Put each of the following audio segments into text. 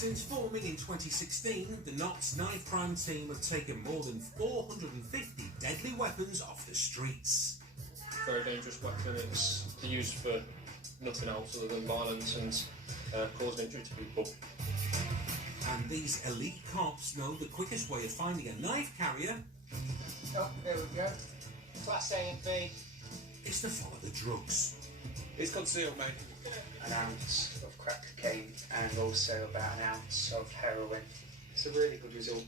Since forming in 2016, the Notts knife crime team have taken more than 450 deadly weapons off the streets. Very dangerous weapon. It's used for nothing else other than violence and causing injury to people. And these elite cops know the quickest way of finding a knife carrier. Oh, there we go. Class A and B. Is to follow the drugs. It's concealed, mate. An ounce of crack cocaine and also about an ounce of heroin. It's a really good result.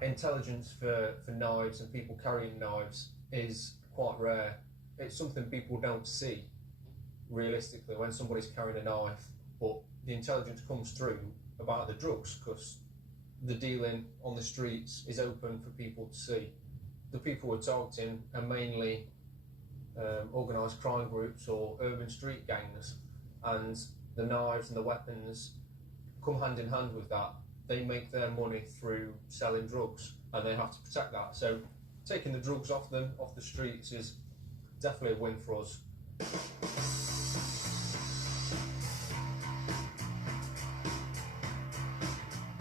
Intelligence for knives and people carrying knives is quite rare. It's something people don't see realistically when somebody's carrying a knife, but the intelligence comes through about the drugs because the dealing on the streets is open for people to see. The people we're targeting are mainly organised crime groups or urban street gangs, and the knives and the weapons come hand in hand with that. They make their money through selling drugs and they have to protect that. So taking the drugs off them, off the streets, is definitely a win for us.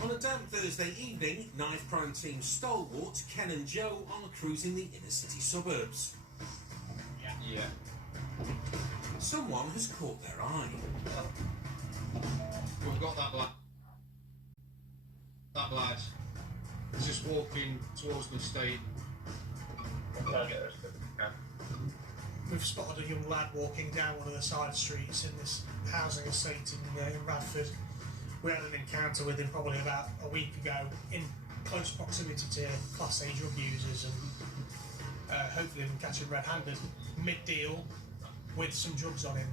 On a damp Thursday evening, knife crime team stalwart Ken and Joe are cruising the inner city suburbs. Yeah. Someone has caught their eye. We've got that lad. That lad. He's just walking towards the estate. We've spotted a young lad walking down one of the side streets in this housing estate in Radford. We had an encounter with him probably about a week ago in close proximity to Class A drug users, and hopefully we can catch him red-handed mid-deal with some drugs on him.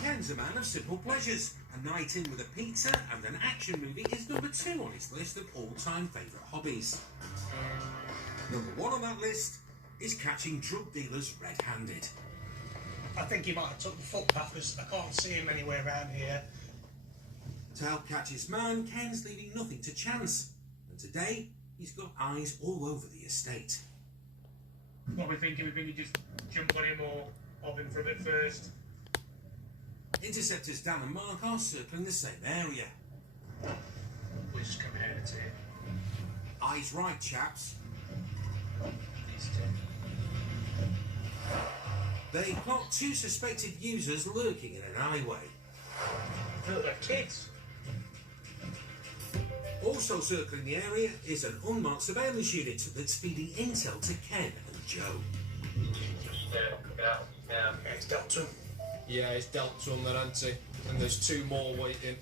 Ken's a man of simple pleasures. A night in with a pizza and an action movie is number 2 on his list of all-time favourite hobbies. Number 1 on that list is catching drug dealers red-handed. I think he might have took the footpath because I can't see him anywhere around here. To help catch his man, Ken's leaving nothing to chance. And today, he's got eyes all over the estate. What we thinking? We think we just jump on him or hop him for a bit first. Interceptors Dan and Mark are circling the same area. We just come here to him. Eyes right, chaps. These two. They clock 2 suspected users lurking in an alleyway. I feel like they're kids. Also circling the area is an unmarked surveillance unit that's feeding intel to Ken and Joe. Yeah, it's Delta. Yeah, it's dealt to them then, hasn't he? And there's 2 more waiting.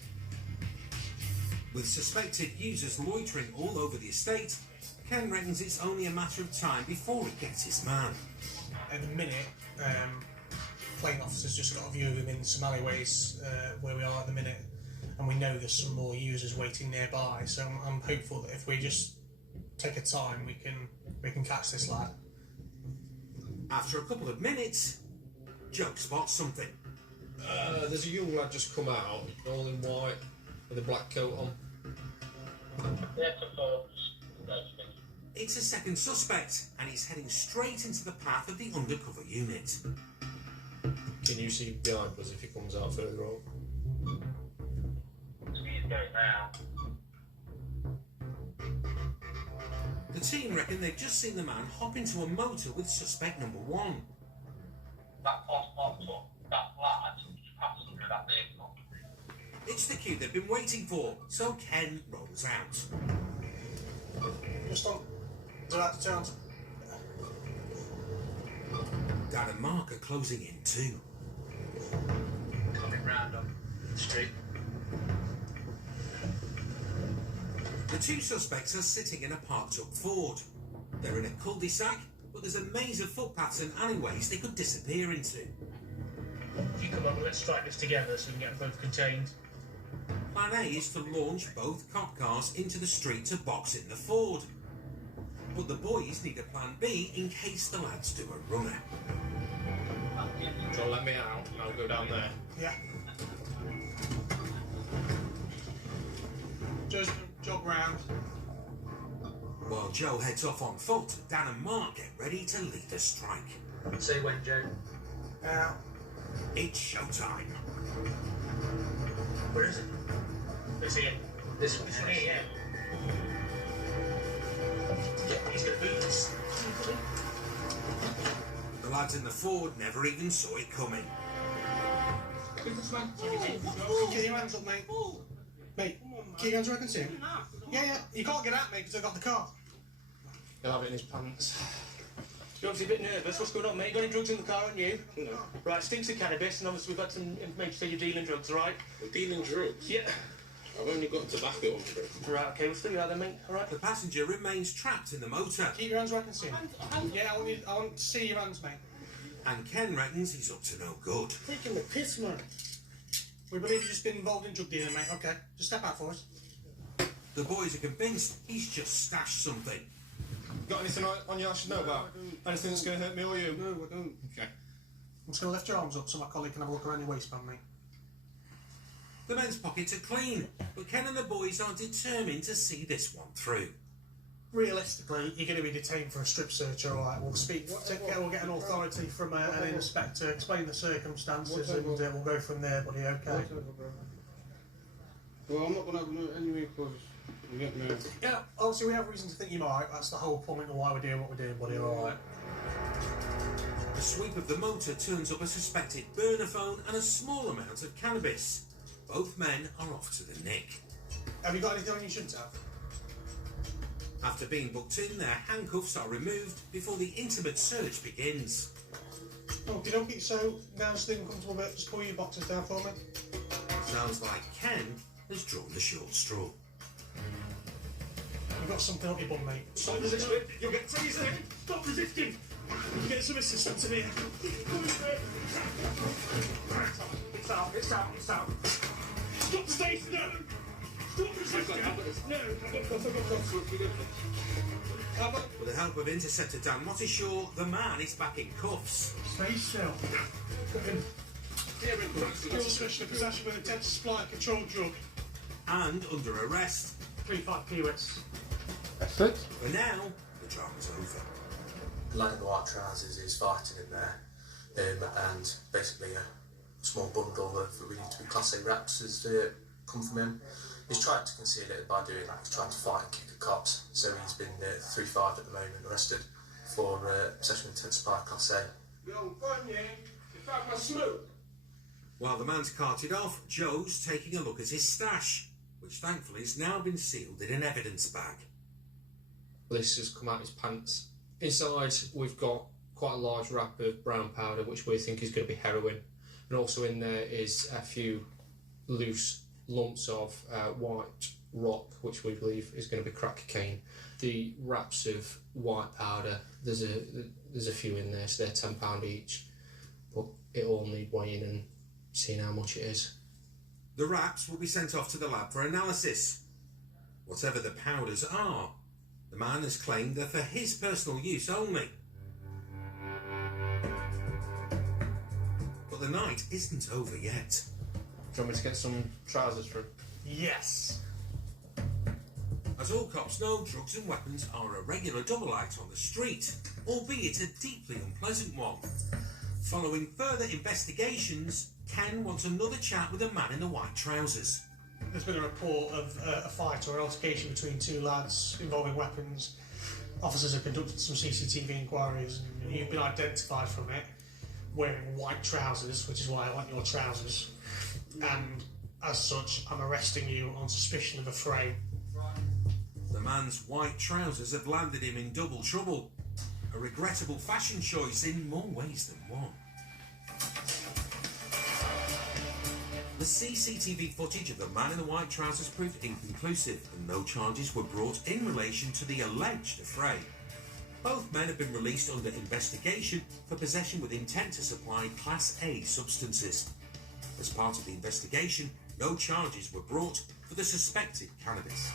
With suspected users loitering all over the estate, Ken reckons it's only a matter of time before he gets his man. At the minute, plane officers just got a view of him in some alleyways where we are at the minute, and we know there's some more users waiting nearby. So I'm hopeful that if we just take a time, we can catch this lad. After a couple of minutes, Joe spots something. There's a young lad just come out, all in white, with a black coat on. It's a second suspect, and he's heading straight into the path of the undercover unit. Can you see behind us if he comes out further on? The team reckon they've just seen the man hop into a motor with suspect number 1. That popped up, that lad passed through that vehicle. It's the cue they've been waiting for, so Ken rolls out. Just on. Do I have to turn? Dan and Mark are closing in too. Coming round on the street. The 2 suspects are sitting in a parked-up Ford. They're in a cul-de-sac, but there's a maze of footpaths and alleyways they could disappear into. If you come over, let's strike this together so we can get them both contained. Plan A is to launch both cop cars into the street to box in the Ford. But the boys need a plan B in case the lads do a runner. Do you want to let me out and I'll go down there? Yeah. Just jog round. While Joe heads off on foot, Dan and Mark get ready to lead a strike. Say when, Joe. Out. It's showtime. Where is it? It's here. This one here, yeah. He's going to beat us. The lads in the Ford never even saw it coming. Get your hands up, mate. Mate, keep your hands where I can see him. Yeah, you can't get at me because I've got the car. He'll have it in his pants. You're obviously a bit nervous. What's going on, mate? Got any drugs in the car, haven't you? No. Right, stinks of cannabis, and obviously we've got some information to say you're dealing drugs, all right? We're dealing drugs? Yeah. I've only got tobacco on me. Right, okay, we'll still be out there, mate, all right? The passenger remains trapped in the motor, Keep your hands where I can see him. Yeah, I want to see your hands, mate. and Ken reckons he's up to no good. Taking the piss, man. We believe you've just been involved in drug dealing, mate. Okay, just step out for us. The boys are convinced he's just stashed something. Got anything on you I should know about? Anything that's going to hurt me or you? No, I don't. Okay. I'm just going to lift your arms up so my colleague can have a look around your waistband, mate. The men's pockets are clean, but Ken and the boys are determined to see this one through. Realistically, you're going to be detained for a strip search, all right? We'll we'll get an authority from an inspector, explain the circumstances, and we'll go from there, buddy. Okay? Well, I'm not going to have no anyway because you get me. Yeah. Obviously, we have reason to think you might. That's the whole point of why we're doing what we're doing, buddy. All right. The sweep of the motor turns up a suspected burner phone and a small amount of cannabis. Both men are off to the nick. Have you got anything on you shouldn't have? After being booked in, their handcuffs are removed before the intimate search begins. Okay, dokie. So now's the uncomfortable bit. Just pull your boxes down for me. Sounds like Ken has drawn the short straw. You've got something up your bum, mate. Stop resisting! You'll get tasered! Stop resisting! Get some assistance in here. It's out, it's out, it's out! Stop staying down! Stop resisting! No, With the help of Interceptor Dan Mottishaw, the man is back in cuffs. Stay still. You're suspicion of possession with intent to supply a controlled drug. And under arrest. 3-5 Kiwis. Excellent. For now, the drama's over. The lad in the white trousers is fighting in there, and basically a small bundle of we need to be Class A wraps has come from him. He's tried to conceal it by doing that. He's trying to fight and kick at cops, so he's been 3-5 at the moment, arrested for possession of intent to supply Class A. Yo, Kanye, you found my smoke. While the man's carted off, Joe's taking a look at his stash, which thankfully has now been sealed in an evidence bag. This has come out his pants. Inside, we've got quite a large wrap of brown powder, which we think is going to be heroin. And also in there is a few loose lumps of white rock, which we believe is going to be crack cocaine. The wraps of white powder, there's a few in there, so they're £10 each. But it all need weighing and seeing how much it is. The wraps will be sent off to the lab for analysis. Whatever the powders are, the man has claimed they're for his personal use only. But the night isn't over yet. Do you want me to get some trousers for him? Yes. As all cops know, drugs and weapons are a regular double act on the street, albeit a deeply unpleasant one. Following further investigations, Ken wants another chat with a man in the white trousers. There's been a report of a fight or an altercation between two lads involving weapons. Officers have conducted some CCTV inquiries and you've been identified from it wearing white trousers, which is why I want your trousers. And as such, I'm arresting you on suspicion of a fray. The man's white trousers have landed him in double trouble. A regrettable fashion choice in more ways than one. The CCTV footage of the man in the white trousers proved inconclusive and no charges were brought in relation to the alleged affray. Both men have been released under investigation for possession with intent to supply Class A substances. As part of the investigation, no charges were brought for the suspected cannabis.